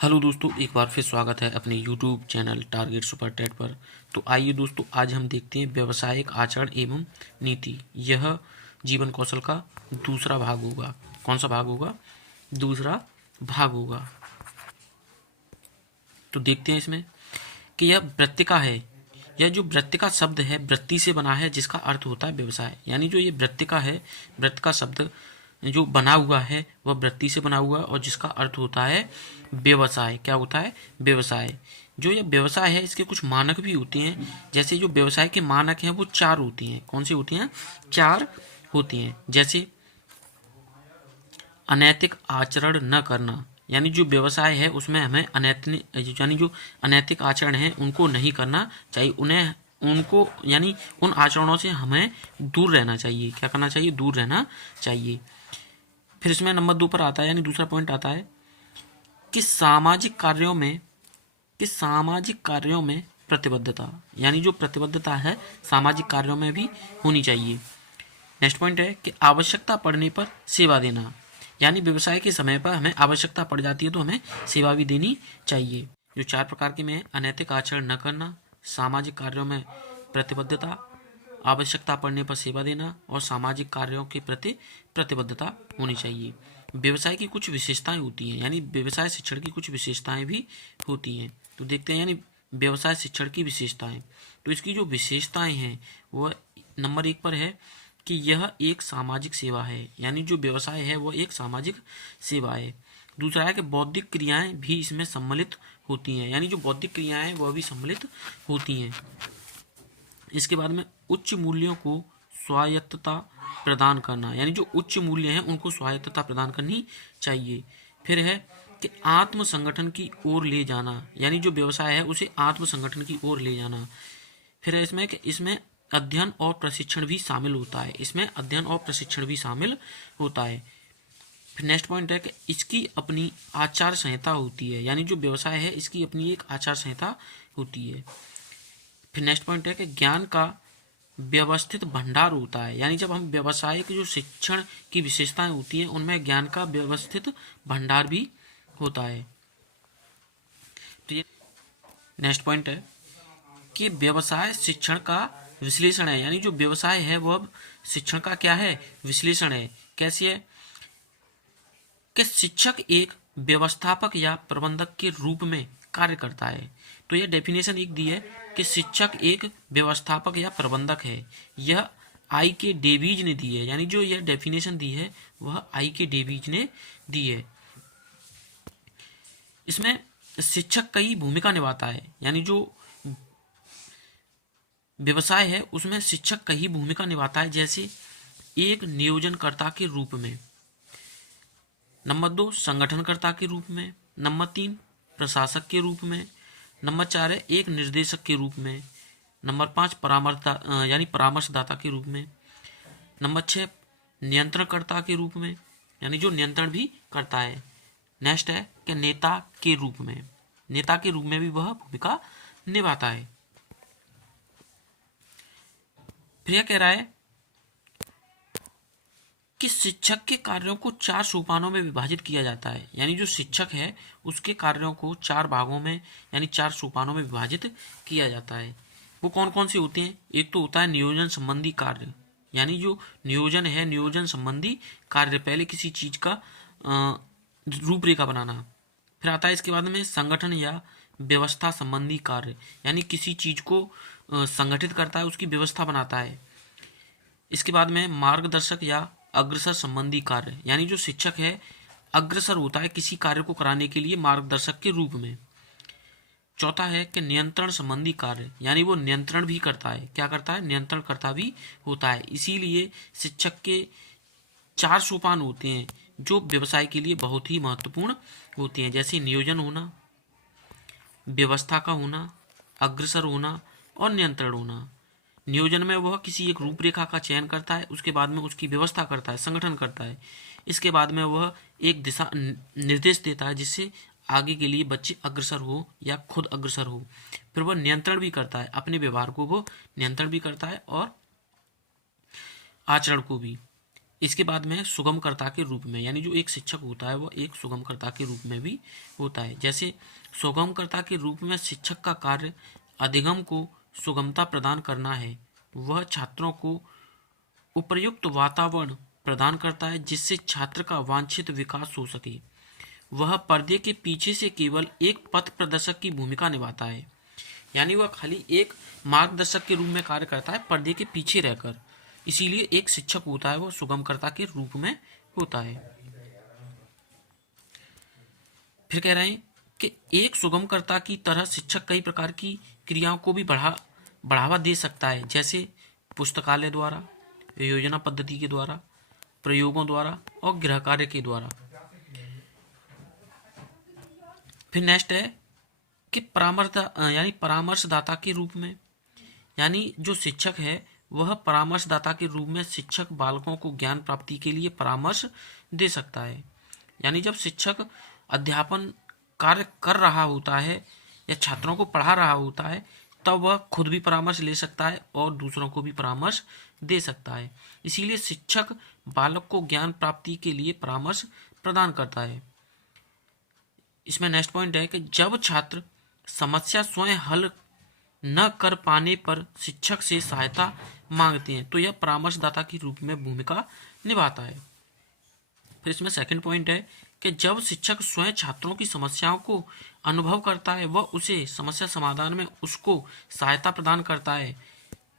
Hello दोस्तों, एक बार फिर स्वागत है अपने YouTube channel target super TET पर। तो आइए दोस्तों, आज हम देखते हैं व्यावसायिक आचरण एवं नीति। यह जीवन कौशल का दूसरा भाग होगा। कौन सा भाग होगा? दूसरा भाग होगा। तो देखते हैं इसमें कि यह वृत्तिका है। यह जो वृत्तिका शब्द है वृत्ति से बना है, जिसका अर्थ होता है व्यवसाय। यानी जो ये वृत्तिका है, वृत्तिका शब्द जो बना हुआ है वह वृत्ति से बना हुआ है और जिसका अर्थ होता है व्यवसाय। क्या होता है? व्यवसाय। जो यह व्यवसाय है इसके कुछ मानक भी होते हैं। जैसे जो व्यवसाय के मानक हैं वो 4 होती हैं। कौन सी होती हैं? 4 होती हैं। जैसे अनैतिक आचरण न करना, यानी जो व्यवसाय है उसमें हमें अनैतिक यानी जो अनैतिक आचरण है उनको नहीं करना चाहिए। उनको यानी उन आचरणों से हमें दूर रहना चाहिए। क्या करना चाहिए? दूर रहना चाहिए। फिर इसमें नंबर 2 पर आता है, यानी दूसरा पॉइंट आता है कि सामाजिक कार्यों में प्रतिबद्धता, यानी जो प्रतिबद्धता है सामाजिक कार्यों में भी होनी चाहिए। नेक्स्ट पॉइंट है कि आवश्यकता पड़ने पर सेवा देना, यानी व्यवसाय के समय पर हमें आवश्यकता पड़ जाती है तो हमें सेवा भी देनी चाहिए। जो 4 प्रकार के में अनैतिक आचरण न करना, सामाजिक कार्यों में प्रतिबद्धता, आवश्यकता पड़ने पर सेवा देना और सामाजिक कार्यों के प्रति प्रतिबद्धता होनी चाहिए। व्यवसाय की कुछ विशेषताएं होती हैं, यानी व्यवसाय शिक्षण की कुछ विशेषताएं भी होती हैं। तो देखते हैं, यानी व्यवसाय शिक्षण की विशेषताएं। तो इसकी जो विशेषताएं हैं वह नंबर 1 पर है कि यह एक सामाजिक सेवा है, यानी जो व्यवसाय है वह एक सामाजिक सेवा है। दूसरा है कि बौद्धिक क्रियाएं भी इसमें सम्मिलित होती हैं, यानी जो बौद्धिक क्रियाएं हैं वह भी सम्मिलित होती हैं। इसके बाद में उच्च मूल्यों को स्वायत्तता प्रदान करना, यानी जो उच्च मूल्य हैं उनको स्वायत्तता प्रदान करनी चाहिए। फिर है कि आत्म संगठन की ओर ले जाना, यानी जो व्यवसाय है उसे आत्म संगठन की ओर ले जाना। फिर है इसमें कि इसमें अध्ययन और प्रशिक्षण भी शामिल होता है। इसमें अध्ययन और प्रशिक्षण भी शामिल होता है। फिर नेक्स्ट पॉइंट है कि इसकी अपनी आचार संहिता होती है, यानी जो व्यवसाय है इसकी अपनी एक आचार संहिता होती है। फिर नेक्स्ट पॉइंट है कि ज्ञान का व्यवस्थित भंडार होता है, यानी जब हम व्यवसाय के जो शिक्षण की विशेषताएं होती हैं उनमें ज्ञान का व्यवस्थित भंडार भी होता है। तो ये नेक्स्ट पॉइंट है कि व्यवसाय शिक्षण का विश्लेषण है, यानी जो व्यवसाय है वह शिक्षण का क्या है? विश्लेषण है। कैसे है? कि शिक्षक एक व्यवस्थापक या प्रबंधक के रूप में कार्य करता है। तो यह डेफिनेशन एक दी है कि शिक्षक एक व्यवस्थापक या प्रबंधक है। यह आई के डेवीज ने दी है, यानी जो यह डेफिनेशन दी है वह आई के डेवीज ने दी है। इसमें शिक्षक कई भूमिका निभाता है, यानी जो व्यवसाय है उसमें शिक्षक कई भूमिका निभाता है। जैसे एक नियोजनकर्ता के रूप में, नंबर 2 संगठनकर्ता के रूप में, नंबर 3 प्रशासक के रूप में, नंबर 4 है एक निर्देशक के रूप में, नंबर 5 यानी परामर्शदाता के रूप में, नंबर 6 नियंत्रणकर्ता के रूप में, यानी जो नियंत्रण भी करता है। नेक्स्ट है कि नेता के रूप में, नेता के रूप में भी वह भूमिका निभाता है। फिर यह कह रहा है कि शिक्षक के कार्यों को 4 सोपानों में विभाजित किया जाता है, यानी जो शिक्षक है उसके कार्यों को 4 भागों में यानी 4 सोपानों में विभाजित किया जाता है। वो कौन कौन से होते हैं? एक तो होता है नियोजन संबंधी कार्य, यानी जो नियोजन है, नियोजन संबंधी कार्य, पहले किसी चीज का रूपरेखा बनाना। फिर आता है इसके बाद में संगठन या व्यवस्था संबंधी कार्य, यानी किसी चीज को संगठित करता है, उसकी व्यवस्था बनाता है। इसके बाद में मार्गदर्शक या अग्रसर संबंधी कार्य, यानी जो शिक्षक है अग्रसर होता है किसी कार्य को कराने के लिए मार्गदर्शक के रूप में। चौथा है कि नियंत्रण संबंधी कार्य, यानी वो नियंत्रण भी करता है। क्या करता है? नियंत्रण करता भी होता है। इसीलिए शिक्षक के 4 सोपान होते हैं जो व्यवसाय के लिए बहुत ही महत्वपूर्ण होते हैं। जैसे नियोजन होना, व्यवस्था का होना, अग्रसर होना और नियंत्रण होना। नियोजन में वह किसी एक रूपरेखा का चयन करता है, उसके बाद में उसकी व्यवस्था करता है, संगठन करता है। इसके बाद में वह एक दिशा निर्देश देता है जिससे आगे के लिए बच्चे अग्रसर हो या खुद अग्रसर हो। फिर वह नियंत्रण भी करता है, अपने व्यवहार को वो नियंत्रण भी करता है और आचरण को भी। इसके बाद में सुगमकर्ता के रूप में, यानी जो एक शिक्षक होता है वह एक सुगमकर्ता के रूप में भी होता है। जैसे सुगमकर्ता के रूप में शिक्षक का कार्य अधिगम को सुगमता प्रदान करना है। वह छात्रों को उपयुक्त वातावरण प्रदान करता है जिससे छात्र का वांछित विकास हो सके। वह पर्दे के पीछे से केवल एक पथ प्रदर्शक की भूमिका निभाता है, यानी वह खाली एक मार्गदर्शक के रूप में कार्य करता है पर्दे के पीछे रहकर। इसीलिए एक शिक्षक होता है वह सुगमकर्ता के रूप में होता है। फिर कह रहे हैं कि एक सुगमकर्ता की तरह शिक्षक कई प्रकार की क्रियाओं को भी बढ़ावा दे सकता है, जैसे पुस्तकालय द्वारा, योजना पद्धति के द्वारा, प्रयोगों द्वारा और गृह कार्य के द्वारा। फिर नेक्स्ट है कि परामर्शदाता के रूप में, यानी जो शिक्षक है वह परामर्शदाता के रूप में शिक्षक बालकों को ज्ञान प्राप्ति के लिए परामर्श दे सकता है। यानी जब शिक्षक अध्यापन कार्य कर रहा होता है या छात्रों को पढ़ा रहा होता है तब वह खुद भी परामर्श ले सकता है और दूसरों को भी परामर्श दे सकता है। इसीलिए शिक्षक बालक को ज्ञान प्राप्ति के लिए परामर्श प्रदान करता है। इसमें नेक्स्ट पॉइंट है कि जब छात्र समस्या स्वयं हल न कर पाने पर शिक्षक से सहायता मांगते हैं तो यह परामर्शदाता के रूप में भूमिका निभाता है। फिर इसमें सेकंड पॉइंट है कि जब शिक्षक स्वयं छात्रों की समस्याओं को अनुभव करता है वह उसे समस्या समाधान में उसको सहायता प्रदान करता है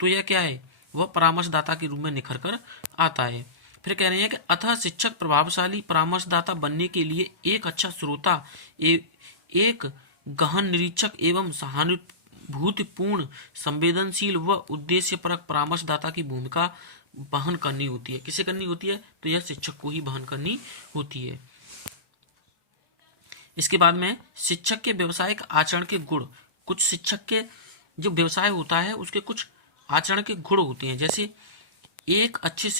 तो यह क्या है, वह परामर्शदाता के रूप में निखर कर आता है। फिर कह रहे हैं कि अतः शिक्षक प्रभावशाली परामर्शदाता बनने के लिए एक अच्छा श्रोता, एक गहन निरीक्षक एवं सहानुभूतिपूर्ण, संवेदनशील व उद्देश्यपरक परामर्शदाता की भूमिका वहन करनी होती है। किसे करनी होती है, तो यह शिक्षक को ही वहन करनी होती है। इसके बाद में शिक्षक के व्यवसायिक आचरण के गुण। कुछ शिक्षक के जो व्यवसाय होता है उसके कुछ आचरण के गुण होते हैं। जैसे एक अच्छे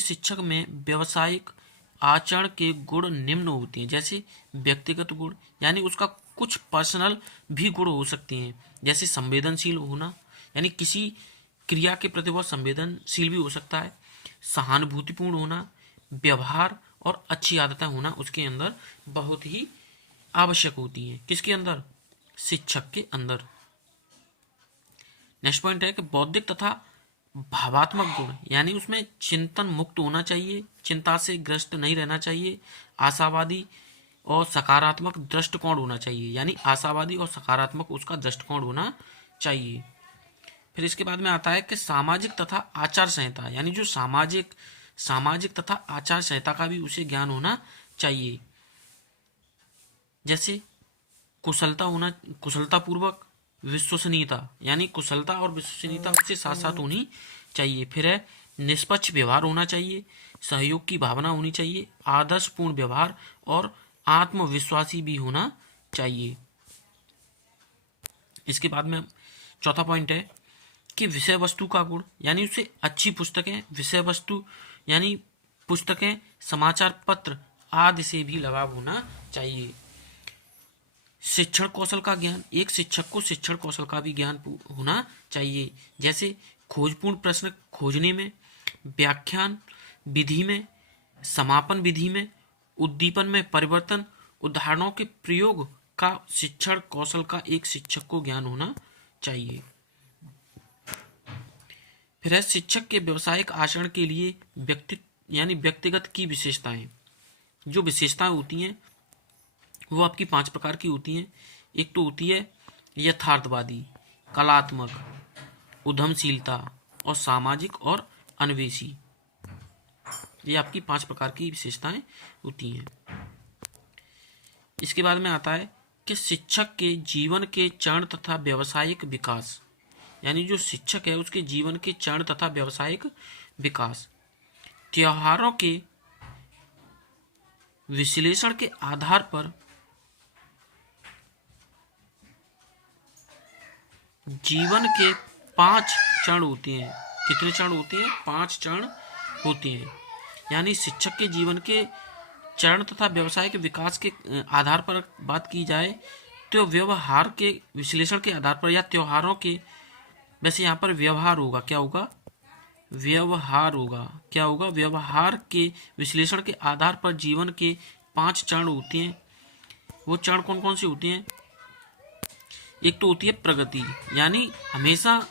शिक्षक में व्यवसायिक आचरण के गुण निम्न होते हैं। जैसे व्यक्तिगत गुण, यानी उसका कुछ पर्सनल भी गुण हो सकते हैं। जैसे संवेदनशील होना, यानी किसी क्रिया के प्रति वह संवेदनशील भी हो सकता है। सहानुभूतिपूर्ण होना, व्यवहार और अच्छी आदतें होना उसके अंदर बहुत ही आवश्यक होती हैं। किसके अंदर, शिक्षक के अंदर। नेक्स्ट पॉइंट है कि बौद्धिक तथा भावात्मक गुण, यानी उसमें चिंतन मुक्त होना चाहिए, चिंता से ग्रस्त नहीं रहना चाहिए, आशावादी और सकारात्मक दृष्टिकोण होना चाहिए, यानी आशावादी और सकारात्मक उसका दृष्टिकोण होना चाहिए। फिर इसके बाद में आता है कि सामाजिक तथा आचार संहिता, यानी जो सामाजिक तथा आचार संहिता का भी उसे ज्ञान होना चाहिए। जैसे कुशलतापूर्वक विश्वसनीयता, यानी कुशलता और विश्वसनीयता उससे साथ साथ होनी चाहिए। फिर है निष्पक्ष व्यवहार होना चाहिए, सहयोग की भावना होनी चाहिए, आदर्शपूर्ण व्यवहार और आत्मविश्वासी भी होना चाहिए। इसके बाद में चौथा पॉइंट है कि विषय वस्तु का गुण, यानी उसे अच्छी पुस्तकें, विषय वस्तु यानी पुस्तकें, समाचार पत्र आदि से भी लगाव होना चाहिए। शिक्षण कौशल का ज्ञान, एक शिक्षक को शिक्षण कौशल का भी ज्ञान होना चाहिए। जैसे खोजपूर्ण प्रश्न खोजने में, व्याख्यान विधि में, समापन विधि में, उद्दीपन में परिवर्तन, उदाहरणों के प्रयोग का शिक्षण कौशल का एक शिक्षक को ज्ञान होना चाहिए। फिर है शिक्षक के व्यवसायिक आचरण के लिए व्यक्तिगत की विशेषताएं। जो विशेषताएं होती हैं वो आपकी 5 प्रकार की होती हैं। एक तो होती है यथार्थवादी, कलात्मक, उद्यमशीलता और सामाजिक और अन्वेषी। ये आपकी 5 प्रकार की विशेषताएं होती हैं। इसके बाद में आता है कि शिक्षक के जीवन के चरण तथा व्यावसायिक विकास, यानी जो शिक्षक है उसके जीवन के चरण तथा व्यावसायिक विकास। त्योहारों के विश्लेषण के आधार पर जीवन के 5 चरण होते हैं। कितने चरण होते हैं? 5 चरण होते हैं। यानी शिक्षक के जीवन के चरण तथा व्यवसाय के विकास के आधार पर बात की जाए तो व्यवहार के विश्लेषण के आधार पर या त्योहारों के, वैसे यहाँ पर व्यवहार होगा, क्या होगा? व्यवहार होगा। क्या होगा? व्यवहार के विश्लेषण के आधार पर जीवन के 5 चरण होते हैं। वो चरण कौन कौन से होते हैं? एक तो होती है प्रगति, यानी हमेशा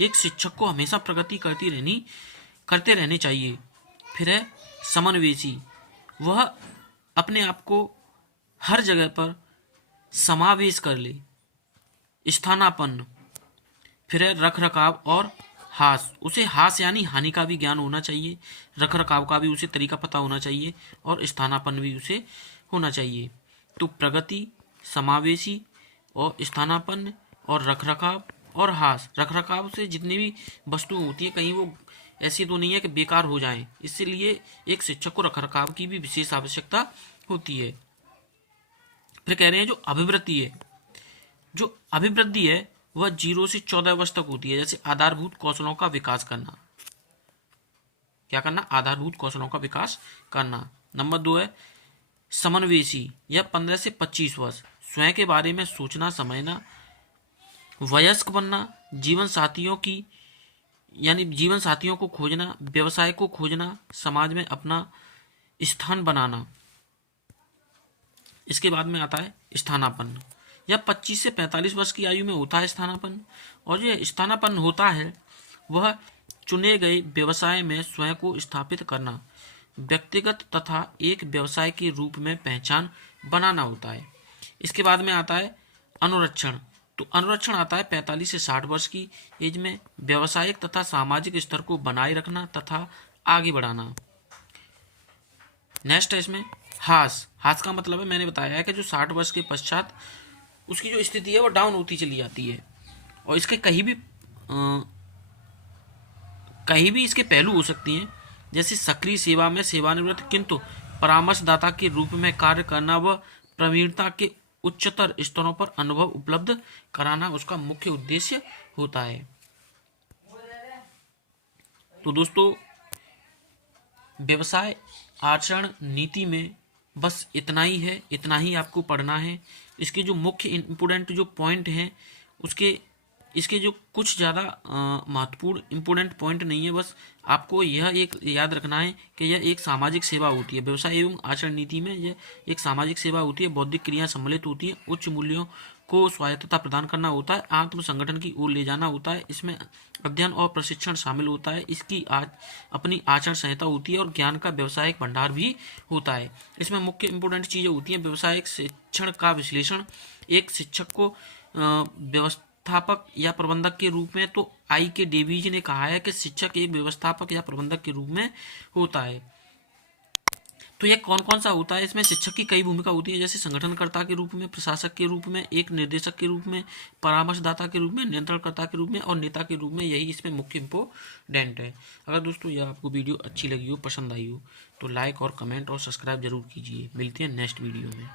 एक शिक्षक को हमेशा प्रगति करते रहने चाहिए। फिर है समन्वयसी, वह अपने आप को हर जगह पर समावेश कर ले। स्थानापन्न, फिर है रख रखाव और हास, उसे हास यानी हानि का भी ज्ञान होना चाहिए, रख रखाव का भी उसे तरीका पता होना चाहिए और स्थानापन्न भी उसे होना चाहिए। तो प्रगति, समावेशी और स्थानापन्न और रख रखाव और हास। रख रखाव से जितनी भी वस्तुएं होती हैं कहीं वो ऐसी तो नहीं है कि बेकार हो जाएं, इसलिए एक शिक्षक को रख रखाव की भी विशेष आवश्यकता होती है। फिर कह रहे हैं जो अभिवृद्धि है वह 0 से 14 वर्ष तक होती है। जैसे आधारभूत कौशलों का विकास करना। क्या करना? आधारभूत कौशलों का विकास करना। नंबर 2 है समन्वयसी, यह 15 से 25 वर्ष। स्वयं के बारे में सोचना समझना, वयस्क बनना, जीवन साथियों को खोजना, व्यवसाय को खोजना, समाज में अपना स्थान बनाना। इसके बाद में आता है स्थानापन्न। यह 25 से 45 वर्ष की आयु में होता है स्थानापन्न। और यह स्थानापन्न होता है वह चुने गए व्यवसाय में स्वयं को स्थापित करना, व्यक्तिगत तथा एक व्यवसाय के रूप में पहचान बनाना होता है। इसके बाद में आता है अनुरक्षण। तो अनुरक्षण आता है 45 से 60 वर्ष की एज में, व्यावसायिक तथा सामाजिक स्तर को बनाए रखना तथा आगे बढ़ाना। नेक्स्ट है इसमें हास। हास का मतलब है, मैंने बताया है कि जो 60 वर्ष के पश्चात उसकी जो स्थिति है वो डाउन होती चली जाती है। और इसके कहीं भी इसके पहलू हो सकती हैं, जैसे सक्रिय सेवा में सेवानिवृत्त किंतु परामर्शदाता के रूप में कार्य करना व प्रवीणता के उच्चतर स्तरों पर अनुभव उपलब्ध कराना उसका मुख्य उद्देश्य होता है। तो दोस्तों व्यवसाय आचरण नीति में बस इतना ही है, इतना ही आपको पढ़ना है। इसके जो मुख्य इम्पोर्टेंट जो पॉइंट हैं इसके जो कुछ ज़्यादा महत्वपूर्ण इम्पोर्टेंट पॉइंट नहीं है, बस आपको यह एक याद रखना है कि यह एक सामाजिक सेवा होती है। व्यवसाय एवं आचरण नीति में यह एक सामाजिक सेवा होती है। बौद्धिक क्रियाएं सम्मिलित होती हैं, उच्च मूल्यों को स्वायत्तता प्रदान करना होता है, आत्म संगठन की ओर ले जाना होता है, इसमें अध्ययन और प्रशिक्षण शामिल होता है, इसकी अपनी आचरण संहिता होती है और ज्ञान का व्यावसायिक भंडार भी होता है। इसमें मुख्य इंपोर्टेंट चीज़ें होती हैं व्यावसायिक शिक्षण का विश्लेषण। एक शिक्षक को व्यवस्थापक या प्रबंधक के रूप में, तो आई के डेविज ने कहा है कि शिक्षक एक व्यवस्थापक या प्रबंधक के रूप में होता है। तो यह कौन कौन सा होता है? इसमें शिक्षक की कई भूमिका होती है, जैसे संगठनकर्ता के रूप में, प्रशासक के रूप में, एक निर्देशक के रूप में, परामर्शदाता के रूप में, नियंत्रणकर्ता के रूप में और नेता के रूप में। यही इसमें मुख्य इंपोर्टेंट है। अगर दोस्तों यह आपको वीडियो अच्छी लगी हो, पसंद आई हो, तो लाइक और कमेंट और सब्सक्राइब जरूर कीजिए। मिलते हैं नेक्स्ट वीडियो में।